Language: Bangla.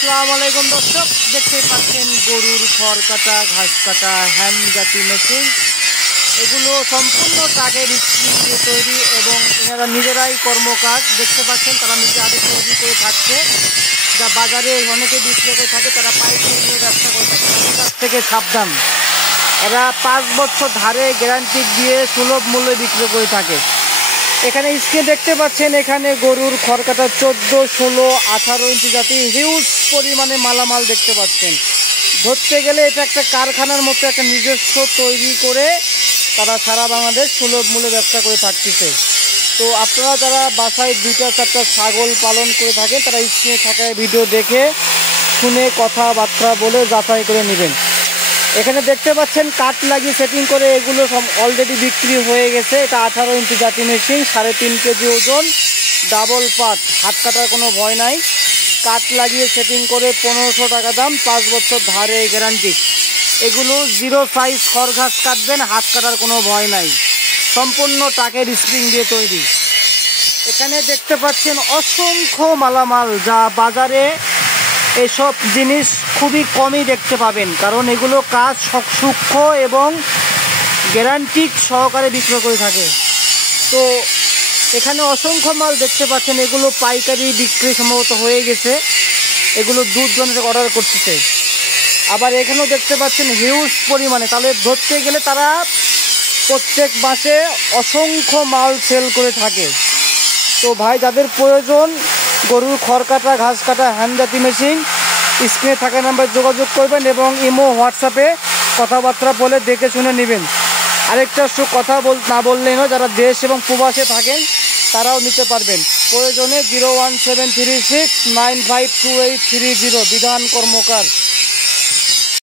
আসসালামু আলাইকুম দর্শক, দেখতে পাচ্ছেন গরুর খড় কাটা, ঘাস কাটা হ্যান্ড জাতি মেশিন। এগুলো সম্পূর্ণ কাঠের স্প্রিং দিয়ে তৈরি এবং এনারা নিজেরাই কর্মকাজ। দেখতে পাচ্ছেন তারা নিজে হাতে তৈরি করে থাকছে, যা বাজারে অনেকে বিক্রি করে থাকে। তারা পাইকারি নিয়ে ব্যবসা করে থাকে। তাদের কাছ থেকে সাবধান, এরা 5 বছর ধারে গ্যারান্টি দিয়ে সুলভ মূল্যে বিক্রি করে থাকে। এখানে স্ক্রিন দেখতে পাচ্ছেন, এখানে গরুর খড় কাটা 14, 16, 18 ইঞ্চি জাতি হিউজ পরিমাণে মালামাল দেখতে পাচ্ছেন। ধরতে গেলে এটা একটা কারখানার মতো একটা নিজস্ব তৈরি করে তারা সারা বাংলাদেশ সুলভ মূল্যে ব্যবসা করে থাকতেছে। তো আপনারা যারা বাসায় 2-4টা ছাগল পালন করে থাকেন, তারা স্ক্রিনে থাকা ভিডিও দেখে শুনে কথাবার্তা বলে যাচাই করে নেবেন। এখানে দেখতে পাচ্ছেন কাঠ লাগিয়ে সেটিং করে এগুলো সব অলরেডি বিক্রি হয়ে গেছে। এটা 18 ইঞ্চি জাতি মেশিন, 3.5 কেজি ওজন, ডাবল পাট, হাত কাটার কোনো ভয় নাই। কাঠ লাগিয়ে সেটিং করে 1500 টাকা দাম, 5 বছর ধারে গ্যারান্টি। এগুলো 0 সাইজ খড় ঘাস কাটবেন, হাত কাটার কোনো ভয় নাই। সম্পূর্ণ টাকের স্প্রিং দিয়ে তৈরি। এখানে দেখতে পাচ্ছেন অসংখ্য মালামাল, যা বাজারে এসব জিনিস খুবই কমই দেখতে পাবেন, কারণ এগুলো কাজ সূক্ষ্ম এবং গ্যারান্টি সহকারে বিক্রি করে থাকে। তো এখানে অসংখ্য মাল দেখতে পাচ্ছেন, এগুলো পাইকারি বিক্রি সম্ভবত হয়ে গেছে। এগুলো দুধজনের অর্ডার করতেছে। আবার এখানেও দেখতে পাচ্ছেন হিউজ পরিমাণে, তাহলে ধরতে গেলে তারা প্রত্যেক মাসে অসংখ্য মাল সেল করে থাকে। তো ভাই, যাদের প্রয়োজন গরুর খড় কাটা, ঘাস কাটা হ্যান্ড জাতি মেশিন, স্ক্রিনে থাকা নাম্বারে যোগাযোগ করবেন এবং ইমো, হোয়াটসঅ্যাপে কথাবার্তা বলে দেখে শুনে নেবেন। আরেকটা কথা না বললেই নয়, যারা দেশ এবং প্রবাসে থাকেন তারাও নিতে পারবেন। প্রয়োজনে 01736952830 বিধান কর্মকার।